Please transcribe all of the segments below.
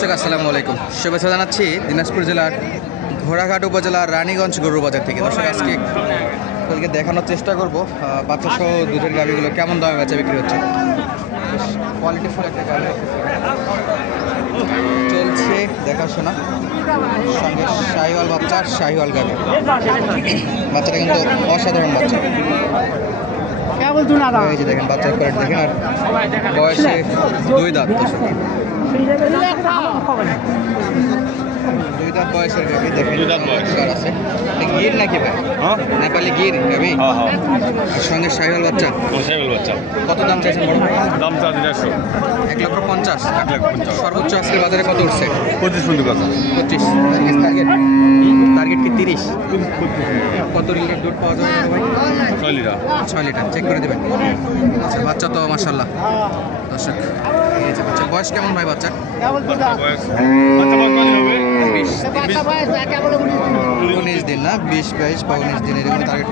দর্শক আসসালামু আলাইকুম, শুভেচ্ছা জানাচ্ছি দিনাজপুর জেলার ঘোড়াঘাট উপজেলার রানীগঞ্জ গরুর বাজার থেকে। দর্শক আজকে আপনাদেরকে দেখানোর চেষ্টা করব বাচ্চা সহ দুধের গাভিগুলো কেমন দামে বেচা বিক্রি হচ্ছে। কোয়ালিটিফুল একটা গাভি চলছে দেখাশোনা, সঙ্গে শাহিওয়াল বাচ্চা আর শাহিওয়াল গাভি। বাচ্চাটা কিন্তু অসাধারণ বাচ্চা, এই যে দেখেন বাচ্চার কোয়ালিটি দেখেন, আর বয়সে 2 দাঁত। দুই দাঁত বয়সের গাভি দেখেন, আছে গির নাকি ভাই? নেপালি গির গাভি, আর সঙ্গে শাহিওয়াল বাচ্চা। কত দাম চাইছেন বড়? দাম চাচ্ছি 1,50,000। সর্বোচ্চ আজকের বাজারে কত উঠছে? 25 পর্যন্ত কথা। 25। টার্গেট কি 30? কত লিটার দুধ পাওয়া যাবে ভাই? 6 লিটার। 6 লিটার চেক করে দেবেন। আচ্ছা, বাচ্চা তো মাশাআল্লাহ। দর্শক এই যে বাচ্চা, বয়স কেমন ভাই বাচ্চা? বয়স বাচ্চা বয়স কত হবে? 19 দিন না, 20-22 বা 19 দিন এরকম টার্গেট।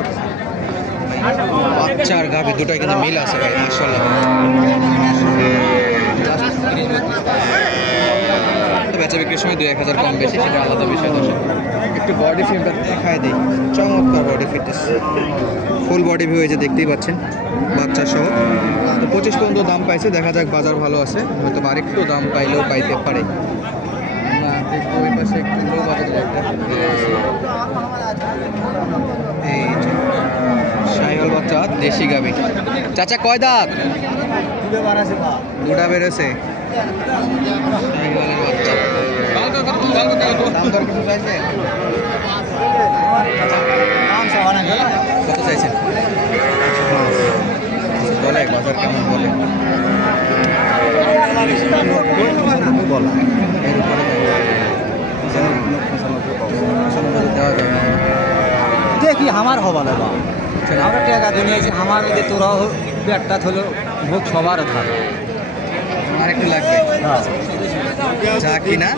বাচ্চা আর গাভি দুটোই কিন্তু মিল আছে ভাই, মাশাআল্লাহ। বেচা বিক্রির সময় 2-1 হাজার কম বেশি, সেটা আলাদা বিষয়। দর্শক একটু বডি ফিটটা দেখায় দিই, চমৎকার body fitness, full body view হয়েছে দেখতেই পাচ্ছেন বাচ্চা সহ। তো 25 পর্যন্ত দাম পাইছে, দেখা যাক বাজার ভালো আছে, হয়তো আরেকটু দাম পাইলেও পাইতে পারে। না দেখবো ওই পাশে একটু লো বাজারের একটা এই যে শাহিওয়াল বাচ্চা দেশি গাভি। চাচা কয় দাঁত? দুটা বেরোছে। শাহিওয়ালের বাচ্চা, দাম দর কিছু চাইছে? কত চাইছেন বলে? বাজার কেমন বলে? এর উপরে দেওয়া যাবে না। দেখি আমার হবালে বা আমরা টাকা দুনিয়াছি আমার যে তোরা পেটটা হলো ভোগ সবার থাকে। আর একটু লাগবে যা কিনা,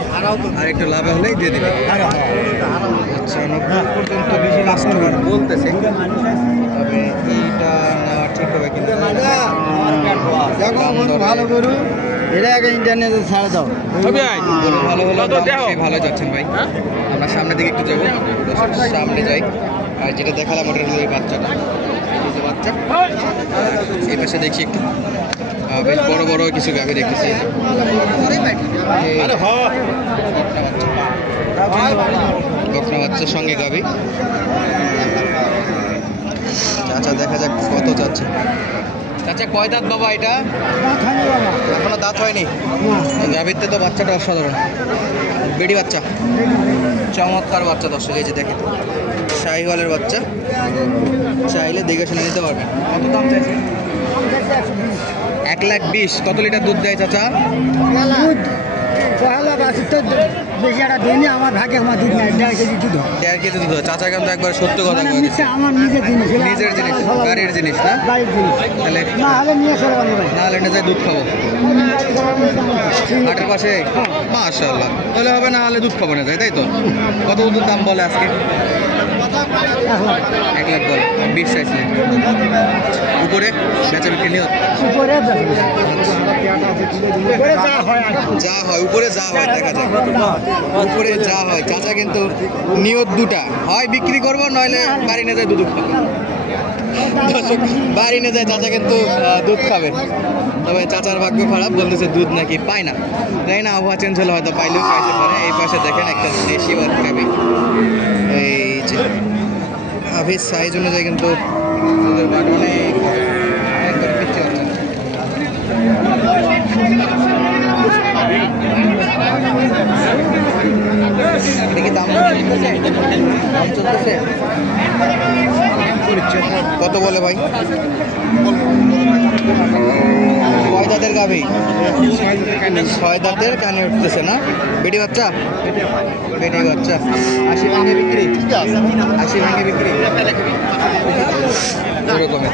আর একটু লাভ হলেই দিয়ে দেবে। আচ্ছা, 90 পর্যন্ত বেশি কাস্টমার বলতেছে, তবে এইটা নেওয়া ঠিক হবে কিন্তু ভালো গরু। এটা আগে ইন্টারনেটে ছাড়ে দাও। ভালো হলো, ভালো যাচ্ছেন ভাই। আমরা সামনের দিকে একটু যাবো, সামনে যাই। আর যেটা দেখালাম ওটা হলো এই বাচ্চাটা, এই যে বাচ্চা। এই পাশে দেখছি একটু বেশ বড় বড় কিছু গাভি দেখতেছি। বকনা বাচ্চার সঙ্গে গাভি। আচ্ছা, দেখা যাক কত যাচ্ছে। আচ্ছা, কয় দাঁত বাবা এটা? এখনো দাঁত হয়নি। গাভীতে তো বাচ্চাটা অসাধারণ, বেডি বাচ্চা, চমৎকার বাচ্চা। দর্শক এই যে দেখেন শাহিওয়ালের বাচ্চা, চাইলে দেখে শুনে নিতে পারবেন। কত দাম চাইছে? 1,20,000। কত লিটার দুধ দেয় চাচা? আমার ভাগে আমার দুধ নাই, 1.5 কেজি দুধ। 1.5 কেজি দুধ হয়। চাচা কিন্তু একবার সত্য কথা বলেছে, আমার নিজের জিনিস, নিজের জিনিস, গাড়ির জিনিস না। তাহলে না হলে নিয়ে চলে যাবে ভাই। না হলে নিজে দুধ খাবো হাটের পাশে। মাশাআল্লাহ, তাহলে হবে, না হলে দুধ খাবো না যায়, তাই তো? কত দুধের দাম বলে আজকে? 1 লাখ বলে, 20 চাইছিলেন। উপরে বেচা বিক্রি নিয়ত যা হয়, উপরে যা হয় দেখা যায়, উপরে যা হয়। চাচা কিন্তু নিয়ত দুটা, হয় বিক্রি করবো, নইলে বাড়ি নিয়ে যায় দুধ খাবো। বাড়ি নিয়ে যায় চাচা কিন্তু দুধ খাবে। তবে চাচার ভাগ্য খারাপ, বলতেছে দুধ নাকি পায় না। তাই না, আবহাওয়া চেঞ্জ হলে হয়তো পাইলেও পাইতে পারে। এই পাশে দেখেন একটা দেশি গাভি, এই যে গাভির সাইজ অনুযায়ী কিন্তু দুধের বাট অনেক একবার পিছিয়ে হচ্ছে। এটা কি দাম চলতেছে? কত বলে ভাই? কয় দাঁতের গাভি? 6 দাঁতের, কানে উঠতেছে না? বেটি বাচ্চা, বেটি বাচ্চা। 80 ভেঙে বিক্রি, 80 ভেঙে বিক্রি এরকমের।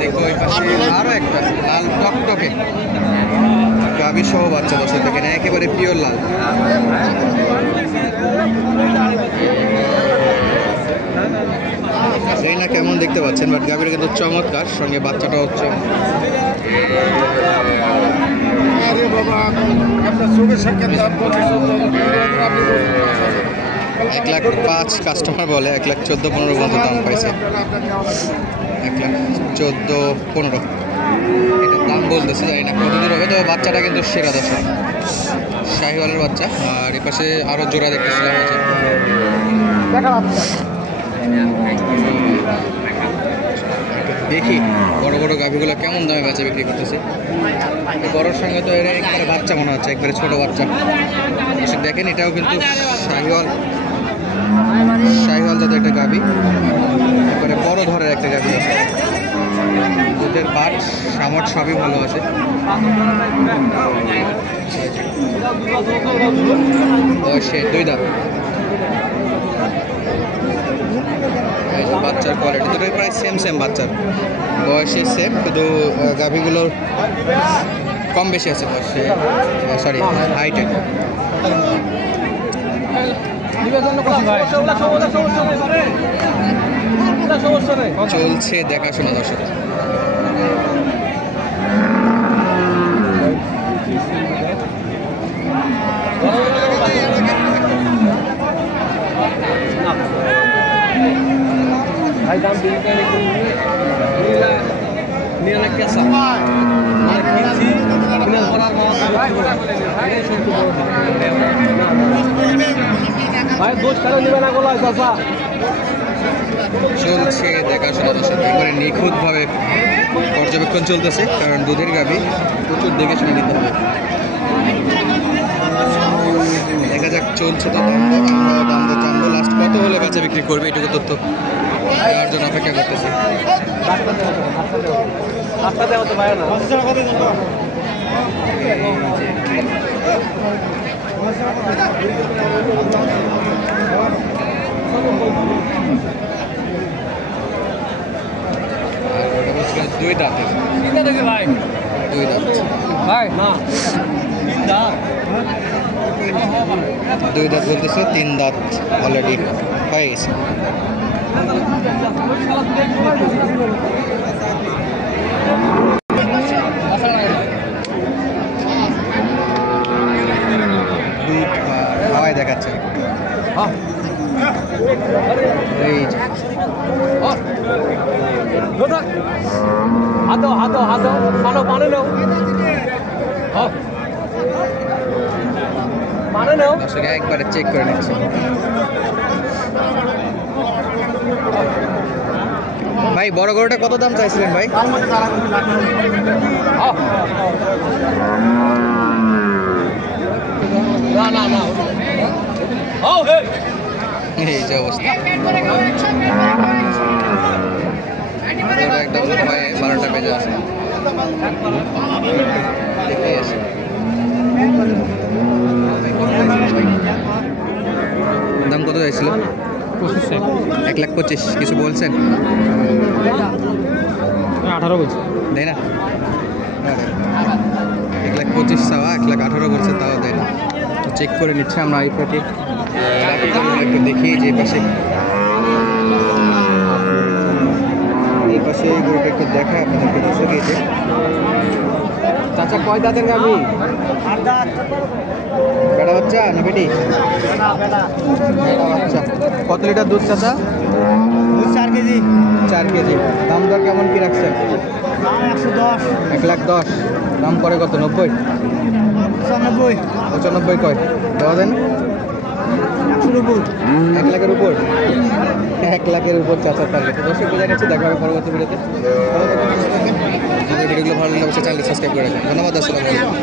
দেখো ওই পাশে আরো একটা লাল টকটকে গাভি সহ বাচ্চা। দর্শক দেখেন একেবারে পিওর লাল। জানি না কেমন দেখতে পাচ্ছেন, বাট গাভীর কিন্তু চমৎকার, সঙ্গে বাচ্চাটা হচ্ছে 1,05,000 কাস্টমার বলে, 1,14,15 পর্যন্ত দাম পাইছে। 1,14,15 এটা দাম বলতেছে, জানি না কত দূর হবে। তবে বাচ্চাটা কিন্তু সেরা দর্শক, শাহিওয়ালের বাচ্চা। আর এপাশে আরও জোড়া দেখতেছিলাম। দেখি বড় বড় গাভিগুলো কেমন দামে বেচা বিক্রি করতেছে। বড়োর সঙ্গে তো এরা একবারে বাচ্চা মনে হচ্ছে, একবারে ছোট বাচ্চা। এসে দেখেন, এটাও কিন্তু শাহিওয়াল যাতে একটা গাভি, একবারে বড় ধরের একটা গাভি আছে। দুধের পাট সামট সবই ভালো আছে। বয়সে 2 দাঁত। বাচ্চার কোয়ালিটি দুটোই প্রায় সেম বাচ্চার, বয়সে সেম, শুধু গাভিগুলোর কম বেশি আছে বয়সে, সরি হাইটে। চলছে দেখাশোনা দর্শক। চলছে দেখাশোনা দর্শক, একবারে নিখুঁতভাবে পর্যবেক্ষণ চলতেছে, কারণ দুধের গাভী প্রচুর দেখে শুনে নিতে হবে। দেখা যাক, চলছে তো দাম জানবো লাস্ট কত হলে বেচা বিক্রি করবে, এটুকু তথ্য দেওয়ার জন্য অপেক্ষা করতেছি। দুই দাঁতের, 2 দাঁত, 2 দাঁত বলতেছে, 3 দাঁত অলরেডি হয়ে গেছে। হাওয়ায় দেখাচ্ছে, এই দর্শক একবারে চেক করে নিচ্ছে। ভাই বড় গরুটা কত দাম চাইছিলেন ভাই? এই যে অবস্থা, একদম 12টা বেজে আসে। দেখে আসে দাম কত চাইছিল? 1,25,000। কিছু বলছেন? 18 বলছে, দেয় না। 1,25,000 চাওয়া, 1,18,000 বলছে, তাও দেয় না। চেক করে নিচ্ছে আমরা এই পাটে। একটু দেখি যে পাশে, এই পাশে এই গরুটা একটু দেখা আপনাদেরকে দর্শক। এই যে চাচা, কয় দাঁতের গাভি? বেটা বাচ্চা না বেটি? বেটা বাচ্চা। কত লিটার দুধ চাচা? 4 কেজি। 4 কেজি। দাম দর কেমন কি রাখছেন? 110। 1,10,000। দাম করে কত? 90? 95। 95 কয় দেওয়া যায় না? 100 উপর। 1 লাখের উপর? 1 লাখের উপর চাচা টার্গেট। দর্শক বোঝা যাচ্ছে, দেখা হবে পরবর্তী ভিডিওতে। ভিডিওগুলো ভালো লাগলে অবশ্যই চ্যানেলটি সাবস্ক্রাইব করে রাখবেন। ধন্যবাদ, আসসালামু আলাইকুম।